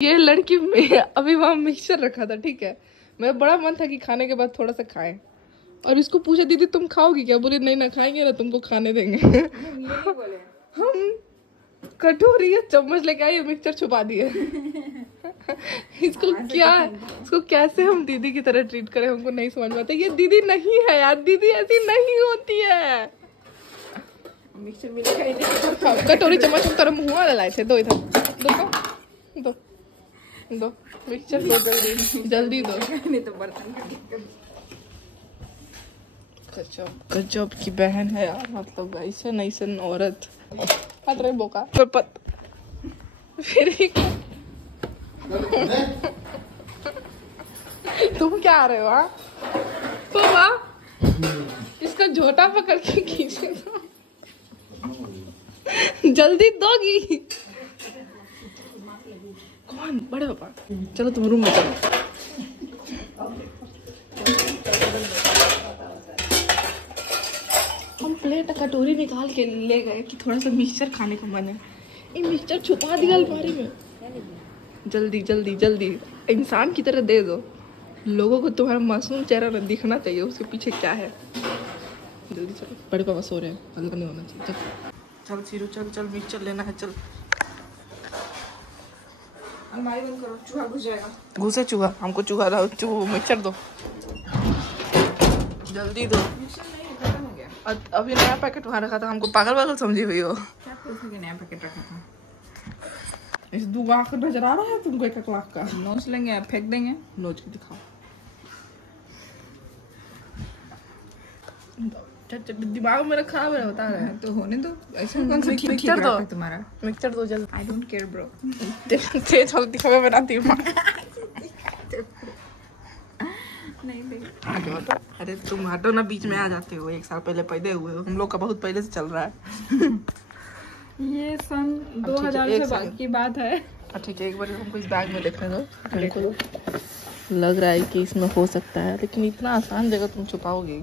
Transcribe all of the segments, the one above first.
ये लड़की में अभी वहाँ मिक्सचर रखा था, ठीक है। मेरा बड़ा मन था कि खाने के बाद थोड़ा सा खाएं, और इसको पूछा दीदी तुम खाओगी क्या, बोले नहीं ना खाएंगे ना तुमको खाने देंगे। हम कटोरी या चम्मच लेके आए, मिक्सचर छुपा दिए। इसको कैसे हम दीदी की तरह ट्रीट करें, हमको नहीं समझ में आता। ये दीदी नहीं है यार, दीदी ऐसी नहीं होती है। मिक्सचर मिलेगा, कटोरी चम्मच हम तेरा मुँह वाला लाए थे, दो इधर, दो मिक्सचर दो, जल्दी दो, नहीं तो बर्तन। गजब की बहन है यार, मतलब ऐसे नहीं औरत हट रहे बोका फिर तुम क्या आ रहे हो? तो इसका झोटा पकड़ के खींचे, जल्दी दोगी। कौन? बड़े पापा। चलो तुम रूम में चलो। हम प्लेट कटोरी निकाल के ले गए कि थोड़ा सा मिक्सचर खाने का मन है। ये मिक्सचर छुपा दिया अलमारी में। जल्दी जल्दी जल्दी, इंसान की तरह दे दो। लोगों को तुम्हारा मासूम चेहरा न दिखना चाहिए, उसके पीछे क्या है। जल्दी चलो, बड़े पापा सो रहे हैं, हल्का नहीं होना चाहिए। चल सीरू, चल चल, मिक्सचर लेना है, चल। अलमारी बंद करो, चूहा घुस जाएगा। घुसे चूहा, हमको चूहा दो, मिक्सचर दो, जल्दी दो। अभी नया पैकेट वहाँ रखा था, हमको पागल समझी हुई हो। क्या नया पैकेट रखा था? इस 2 लाख नजर आ रहा है तुमको? 1 लाख का नोच लेंगे, फेंक देंगे। नोच के दिखाओ, दिमाग मेरा खराब है, बता रहे हैं। तो होने दो, ऐसे मिक्सचर दो, तुम्हारा मिक्सचर दो जल्दी। आई डोंट केयर ब्रो, तेज जल्दी हमें बना दिमाग। नहीं आगे हटो। अरे तुम हटो ना, बीच में आ जाते हो। 1 साल पहले पैदा हुए हो, हम लोग का बहुत पहले से चल रहा है। ये सन 2000 से बाद की बात है। ठीक है, एक बार हमको इस बैग में देखने दो। हमको लग रहा है कि इसमें हो सकता है, लेकिन इतना आसान जगह तुम छुपाओगे,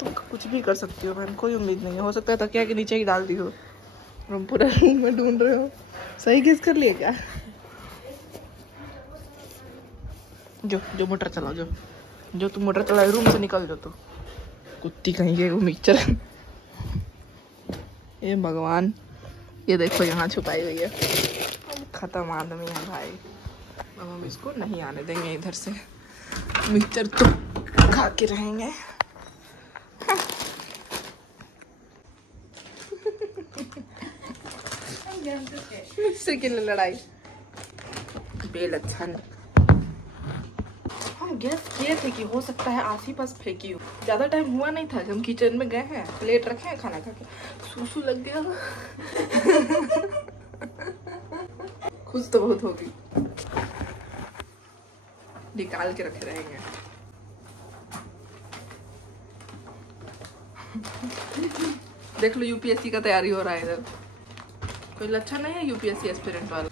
तुम कुछ भी कर सकती हो मैम, कोई उम्मीद नहीं है। हो सकता है तकिया के नीचे ही डाल दी हो, हम पूरा रूम में ढूंढ रहे हो। सही गेस कर लिए क्या? जो मोटर चलाओ, जो तुम मोटर चलाओ, रूम से निकल जाओ। तो कुत्ती कहीं गई वो मिक्सचर। ये भगवान, ये देखो यहाँ छुपाई हुई है। खत्म आदमी है भाई, अब हम इसको नहीं आने देंगे इधर से। मिक्सचर तो खा के रहेंगे। मिक्सचर के लिए लड़ाई, बेल अच्छा नहीं। हम गेस किए थे कि हो सकता है आस ही पास फेंकी हो। ज्यादा टाइम हुआ नहीं था, हम किचन में गए हैं, प्लेट रखे हैं, खाना खा के सूसू लग गया। खुश तो बहुत होगी, निकाल के रखे रहेंगे। देख लो, यूपीएससी का तैयारी हो रहा है इधर। कोई लक्षण नहीं है यूपीएससी एस्पिरेंट वाला।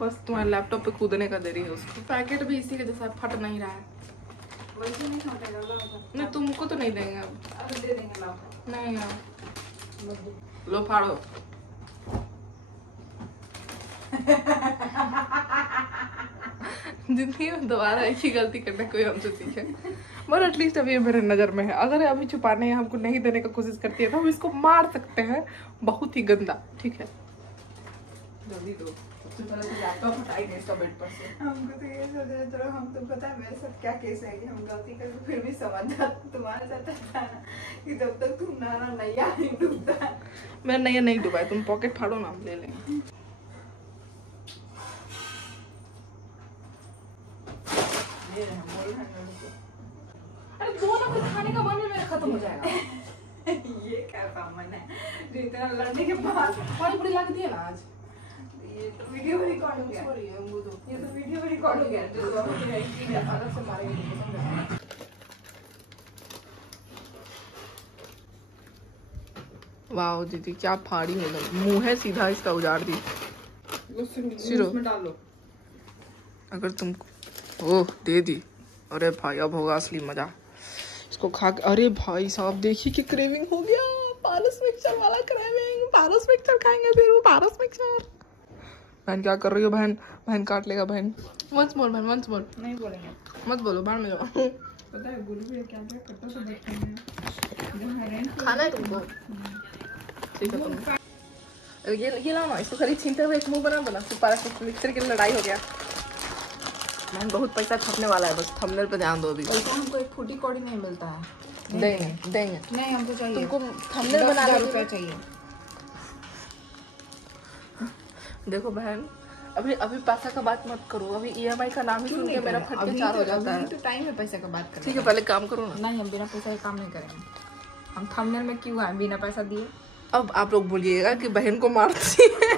बस तुम्हारे लैपटॉप पे कूदने का देरी है उसको। पैकेट भी इसी के जैसा फट नहीं रहा है। वैसे नहीं फटेगा, नहीं तुमको तो नहीं देंगे अब दे देंगे। लाओ, नहीं यार, लो फाड़ो। जिंदगी में दोबारा एक ही गलती करने कोई हमसे सीखे। पर एटलीस्ट अभी मेरे नजर में है। अगर अभी छुपाने या हमको नहीं देने का कोशिश करती है तो हम इसको मार सकते हैं, बहुत ही गंदा। ठीक है, जल्दी दो। सबसे पहले तो लैपटॉप हटाएंगे इसका बेड पर से। हमको तो ये सोच रहे थे, हम तो पता है मेरे साथ क्या केस है कि हम गलती करके फिर भी समझदार तुम्हारे साथ था ना, कि जब तक तुम नैया नहीं डूबता। मेरा नैया नहीं डूबा है, तुम पॉकेट फाड़ो ना, हम ले लेंगे। अरे दोनों को खाने का मन मेरा खत्म हो जाएगा। ये क्या मन है जो इतना लड़ने के बाद पानी पूरी ला के दिए ना आज। ये तो वीडियो रिकॉर्ड हो गया। सॉरी, ये तो वीडियो रिकॉर्ड हो गया, जो अलग से मारेंगे। वाह दीदी क्या फाड़ी है, मुंह है सीधा इसका, उजाड़ दी। सिरो में डाल लो अगर तुम। ओह दे दी। अरे भाई अब होगा असली मजा इसको खा के। अरे भाई साहब देखिए कि क्रेविंग हो गया। पारस मिक्सचर वाला क्रेविंग, पारस मिक्सचर खाएंगे फिर वो पारस मिक्सचर। बहन क्या कर रही हो बहन? बहन काट लेगा बहन। वंस मोर बहन, वंस मोर। नहीं बोलेंगे, मत बोलो, बाहर में जाओ। पता है बोलो भी क्या क्या कट्टा से बैठे हैं, खाना है तुमको? ठीक है तुम ये लाओ ना, इसको खाली छीनते हुए एक मुंह बना फिर पारस मिक्सचर की लड़ाई हो गया। मैंने बहुत पैसा छपने वाला है, बस थंबनेल पे ध्यान दो अभी। पैसा हमको एक फूटी कौड़ी नहीं मिलता है। देंगे नहीं, हमको चाहिए, तुमको थंबनेल बनाने रुपए चाहिए। देखो बहन, अभी पैसा का बात मत करो, अभी EMI का नाम ही सुन के मेरा फट के चार हो जाता है। तो टाइम है पैसा का बात करें। ठीक है पहले काम करो ना। नहीं, हम बिना पैसा के काम नहीं करेंगे। हम थंबनेल में क्यों आए बिना पैसा दिए? अब आप लोग बोलिएगा कि बहन को मारती है।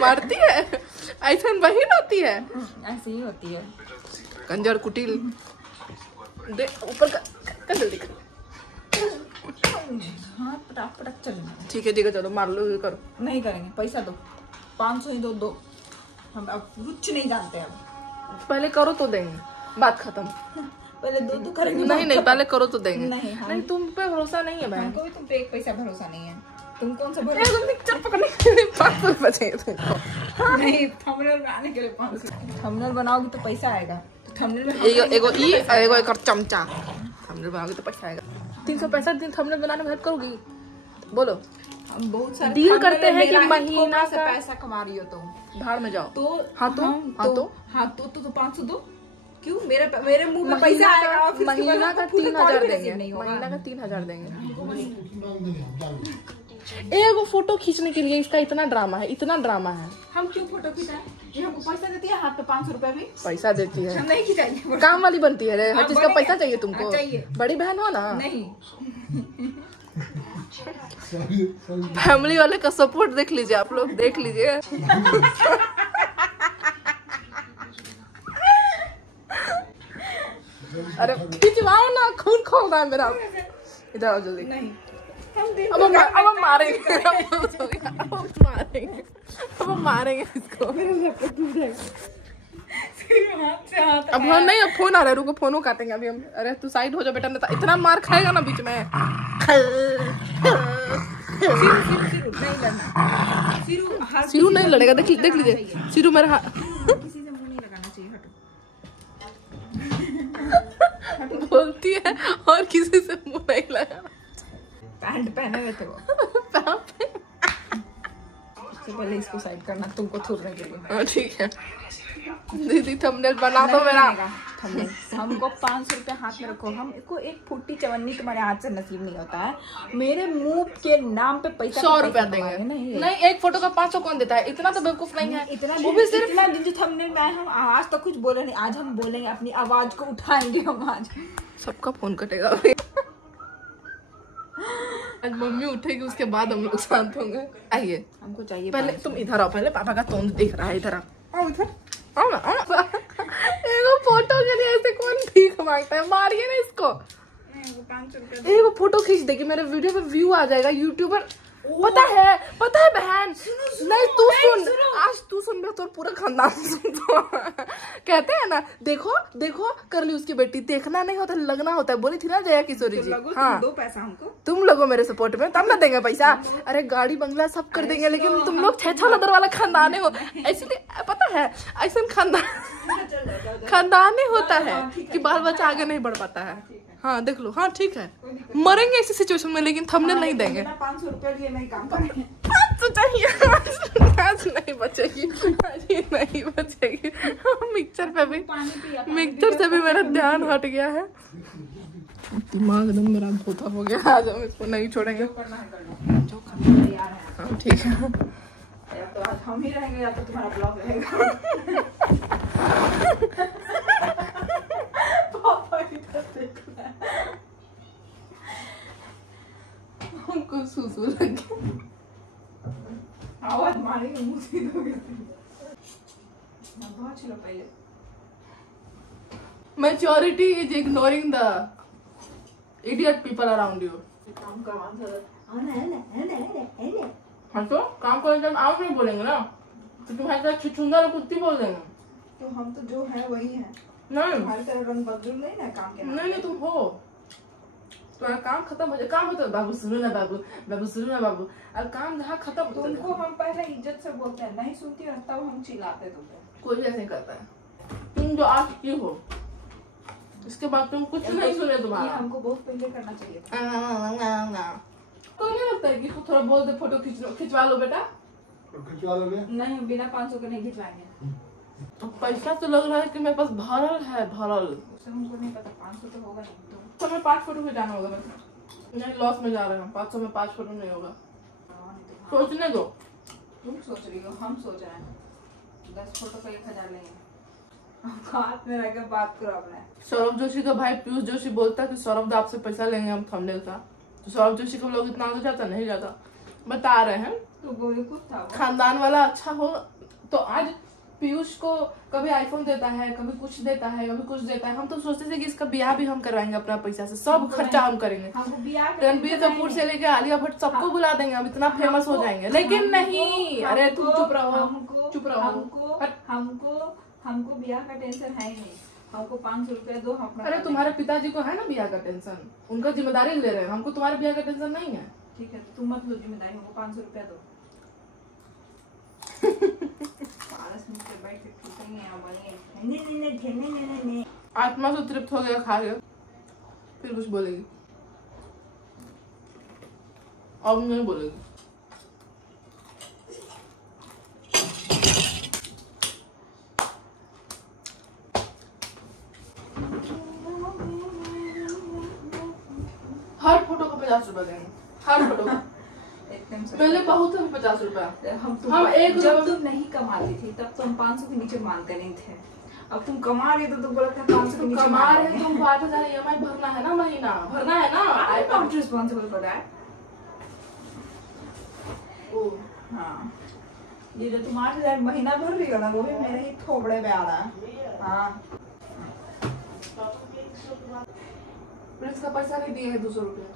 मारती है, ऐसा बहन होती है, ऐसी ही होती है। कंजर कुटिल दे ऊपर का जल्दी कर। हाँ पटाख चलेंगे। ठीक है चलो मार लो, ये करो। नहीं करेंगे, पैसा दो, 500 ही दो। हम अब कुछ नहीं जानते, अब पहले करो तो देंगे, बात खत्म। पहले दो करेंगे। नहीं पहले करो तो देंगे। नहीं तुम पे भरोसा नहीं है बहन। हमको भी तुम पे एक पैसा भरोसा नहीं है। तुम कौन सा भरोसा? तुम पिक्चर पकड़ने के लिए 500 रुपए चाहिए तुमको। नहीं, थंबनेल बनाने के लिए 500। थंबनेल बनाओगी तो पैसा आएगा। तो थंबनेल में एगो एक चमचा थंबनेल बनाओगी तो पैसा आएगा। 365 दिन थंबनेल बनाने में हेल्प करोगी? बोलो। हम बहुत सारे डील करते हैं कि महीना से पैसा कमा रही हो तुम, बाहर में जाओ। तो हाँ तो 500 दो। क्यों? मेरे मुंह में पैसा आएगा। महीना का 3000 देंगे, महीना का 3000 देंगे। एगो फोटो खींचने के लिए इसका इतना ड्रामा है। हम क्यों फोटो खींचाएं? ये हमको पैसा देती है, हाथ पे 500 रुपए भी पैसा देती है। हम नहीं खिंचाएंगे, काम वाली बनती है। हर चीज का पैसा चाहिए तुमको। चाहिए, बड़ी बहन हो ना। नहीं फैमिली वाले का सपोर्ट देख लीजिए, आप लोग देख लीजिए। अरे खिंचवाओ ना, खून खोल रहा है मेरा। इधर आओ जल्दी। नहीं अब हम मारेंगे इसको। अब हम नहीं, अब फोन आ रहा है, रुको फोन काटेंगे अभी हम। अरे तू साइड हो जा बेटा, नहीं इतना मार खाएगा ना बीच में। सिरू नहीं लड़ेगा, देख लीजिए सिरू मेरा हाथ। किसी से मुंह नहीं लगाना चाहिए, हटो। बोलती है और किसी से मुंह नहीं लगाना। पैंट पहने हुए थे वो। सबसे पहले इसको साइड करना, तुमको थूरने के लिए। ठीक है दीदी, थंबनेल बना दो मेरा। हमको 500 रुपया हाथ में रखो। हमको एक फुट्टी चवन्नी तुम्हारे हाथ से नसीब नहीं होता है। मेरे मुंह के नाम पे पैसा 100 रुपया देंगे। नहीं, एक फोटो का 500 कौन देता है? इतना तो बेवकूफ नहीं है। इतना वो भी सिर्फ इतना दिन जो थंबनेल में आए, हम आज तो कुछ बोले नहीं। आज हम बोलेंगे, अपनी आवाज को उठाएंगे हम आज। सबका फोन कटेगा आज मम्मी उठेगी, उसके बाद हम लोग शांत होंगे। आइए, हमको चाहिए पहले तुम इधर आओ। पहले पापा का तोंद दिख रहा है, इधर आओ। इधर आओ ना। एगो फोटो के लिए ऐसे कौन भीख मांगता है? मारिए ना इसको। एगो फोटो खींच देगी, मेरे वीडियो पे व्यू आ जाएगा। यूट्यूबर पता है बहन। नहीं तू सुन, आज तू सुन बे, तो पूरा खानदान सुन। कहते हैं ना, देखो कर ली उसकी बेटी। देखना नहीं होता, लगना होता है। बोली थी ना जया किशोरी जी। हाँ, दो पैसा हमको, तुम लोगो मेरे सपोर्ट में, तब ना देंगे पैसा। अरे गाड़ी बंगला सब कर देंगे, लेकिन तुम लोग 6 लदर वाला खानदान हो। इसलिए पता है, ऐसा खानदान ही होता है कि बाल बच्चा आगे नहीं बढ़ पाता है। हाँ देख लो। हाँ ठीक है, मरेंगे ऐसी सिचुएशन में, लेकिन थंबनेल नहीं देंगे। 500 रुपए लिए नहीं काम करेंगे। तो चाहिए आज नहीं बचेगी, नहीं बचेगी। मिक्सचर पे भी, मिक्सचर से भी मेरा ध्यान हट गया है। दिमाग एकदम मेरा धोता हो गया। आज हम इसको नहीं छोड़ेंगे। जो करना तैयार है। हाँ ठीक है, या तो आज हम ही रहेंगे या तो तुम्हारा ब्लॉग रहेगा। हमको सुसु लग गया। आवाज मारेंगे मुंह से दोगे। बहुत चलो पहले। Maturity is ignoring the idiot people around you. काम का आंसर हाँ तो काम करने टाइम आप नहीं बोलेंगे ना, तो तुम्हारे साथ छुछुंदर और कुत्ती बोल देंगे। तो हम तो जो है वही है। नहीं, हमारी तरह रंग बदलू नहीं ना काम के। नहीं तुम हो, तुम्हारा काम खत्म हो जाए, काम होता है बाबू सुनो ना बाबू, बाबू सुनो ना बाबू, और काम जहाँ खत्म होता है तुमको हम पहले इज्जत से बोलते हैं, नहीं सुनती हो तब हम चिल्लाते तुमको। कोई भी ऐसे नहीं करता है। तुम जो आज की हो इसके बाद तुम कुछ नहीं सुने तुम्हारा। हमको बहुत पहले करना चाहिए था। तो नहीं लगता है कि इसको थोड़ा बोल दे फोटो खिंचवा लो बेटा। खिंचवा लोगे? नहीं, बिना 500 के नहीं खिंचवाएंगे। तो पैसा तो लग रहा है कि मेरे पास भरल है, भरल। हमको नहीं पता, 500 तो होगा नहीं। तो हमें 5 फोटो खिंचाना होगा वैसे। नहीं लॉस में जा रहे हैं हम, 500 में 5 फोटो नहीं होगा। सोचने दो। तुम सोच रही हो, हम सोच रहे हैं 10 फोटो का 1000 लेंगे। हाथ में रख के बात करो अपने। सौरभ जोशी का भाई पीयूष जोशी बोलता है कि सौरभ आपसे पैसा लेंगे हम थंबनेल का। तो सौरभ जोशी को लोग इतना तो जाता नहीं जाता, बता रहे हैं। तो बोले कुछ था खानदान वाला अच्छा हो तो आज पीयूष को कभी आईफोन देता है, कभी कुछ देता है, कभी कुछ देता है। हम तो सोचते थे कि इसका ब्याह भी हम करवाएंगे अपना पैसा से, सब खर्चा हम करेंगे। रणबीर कपूर से लेके आलिया भट्ट सबको बुला देंगे, हम इतना फेमस हो जाएंगे। लेकिन नहीं, अरे तुम चुप रहो, चुप रहो। हमको ब्याह का टेंशन है ही नहीं। हमको 500 रुपया दो, हम अरे तुम्हारे पिताजी को है ना ब्याह का टेंशन, उनका जिम्मेदारी ले रहे हैं। हमको तुम्हारे ब्याह का टेंशन नहीं है। ठीक है, तुम मत लो जिम्मेदारी, हमको 500 रुपया दो। आत्मा से तृप्त हो गया खा के, फिर कुछ बोलेगी? अब नहीं बोलेगी। हर फोटो को 50 रुपया देंगे, हर फोटो को। पहले बहुत है 50 रुपया। हम एक जब तुम नहीं कमाती थी तब तुम 500 के नीचे मानते नहीं थे। अब तुम कमा रही तो तुम बोलते हैं 500 के नीचे कमा रहे हो। तुम 8,000 EMI भरना है ना, महीना भरना है ना। I am not responsible for that. हाँ, ये जो तुम 8,000 महीना भर रही हो ना, वो भी मेरे ही थोबड़े में आ रहा है। हाँ, प्रिंस का पैसा नहीं दिए है 200 रुपया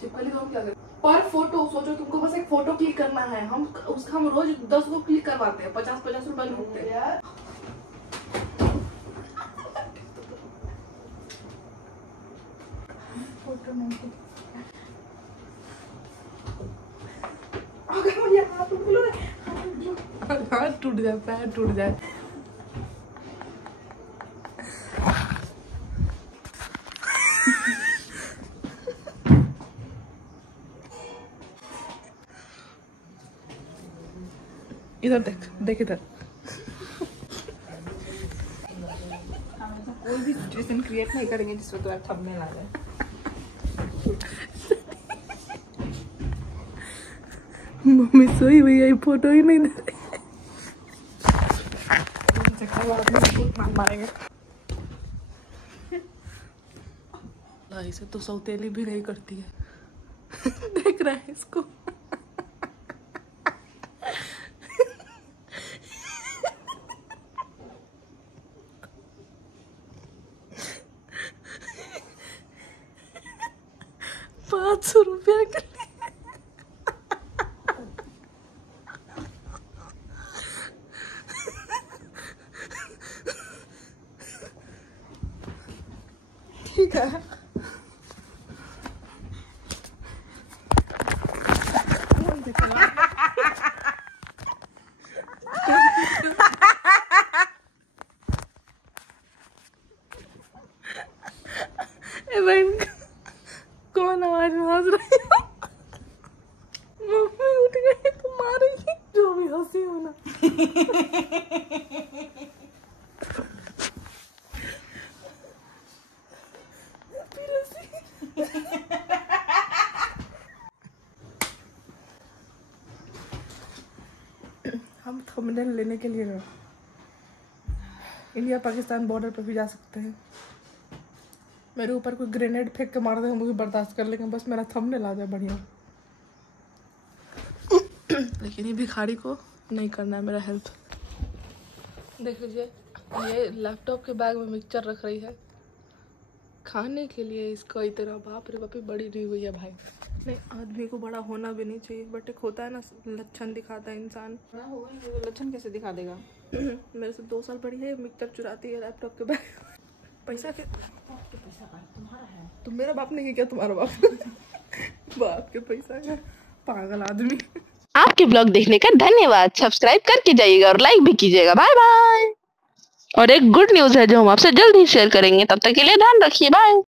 चिपकली। तो हम क्या करें? पर फोटो सोचो, तुमको बस एक फोटो क्लिक करना है। हम रोज 10 को क्लिक करवाते हैं, 50-50 रुपया लूटते हैं। फोटो नहीं अगर मुझे हाथ टूट जाए, पैर टूट जाए। इधर देख, देख इधर। कोई भी सिचुएशन क्रिएट नहीं करेंगे जिसमें तो थंबनेल आ जाए। मम्मी सोई हुई है, फोटो ही नहीं दे मारेंगे। इसे तो सौतेली भी नहीं करती है। देख रहा है इसको। ₹500 के लिए ठीक है। कौन आवाज में हंस रही हो? मम्मी उठ गई तो मारेगी। जो भी हंसी हो ना। हम थंबनेल लेने के लिए ना इंडिया पाकिस्तान बॉर्डर पे भी जा सकते हैं। मेरे ऊपर कोई ग्रेनेड फेंक के मार दे, हम भी बर्दाश्त कर लेंगे, बस मेरा थंबनेल आ जाए बढ़िया। लेकिन ये भिखारी को नहीं करना है मेरा हेल्प। देख लीजिए, ये लैपटॉप के बैग में मिक्सचर रख रही है खाने के लिए। इसका इतना बाप रे बाप बड़ी नहीं हुई है भाई। नहीं, आदमी को बड़ा होना भी नहीं चाहिए, बट एक होता है ना, लक्षण दिखाता है इंसान। बड़ा होगा नहीं तो लक्षण कैसे दिखा देगा? मेरे से 2 साल बड़ी है, मिक्सचर चुराती है लैपटॉप के बैग। पैसा के पैसा तुम्हारा है तुम मेरा बाप नहीं है क्या? तुम्हारा बाप बाप के पैसा का पागल आदमी। आपके ब्लॉग देखने का धन्यवाद। सब्सक्राइब करके जाइएगा और लाइक भी कीजिएगा। Bye bye. और एक गुड न्यूज़ है जो हम आपसे जल्द ही शेयर करेंगे, तब तक के लिए ध्यान रखिए। बाय।